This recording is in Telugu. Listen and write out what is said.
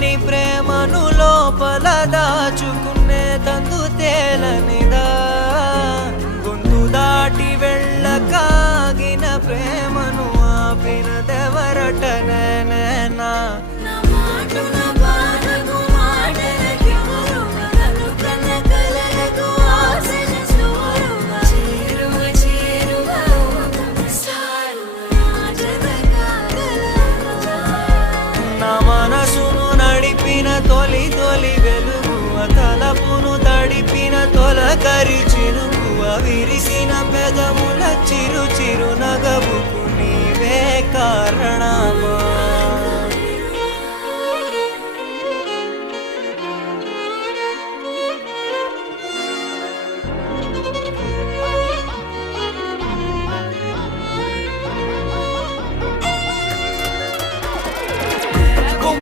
తెలియని ప్రేమను లోపల దాచుకునే తందు తేలనిదా గొంతు దాటి వెళ్ళకాగిన ప్రేమను ఆపినదెవరటనేనా మనసును నడిపిన తొలి తొలి వెలుగువ తలపును తడిపిన తొలకరి చిరుకువ విరిసిన పెదముల చిరు చిరు నగవుకు నీవే కారణమా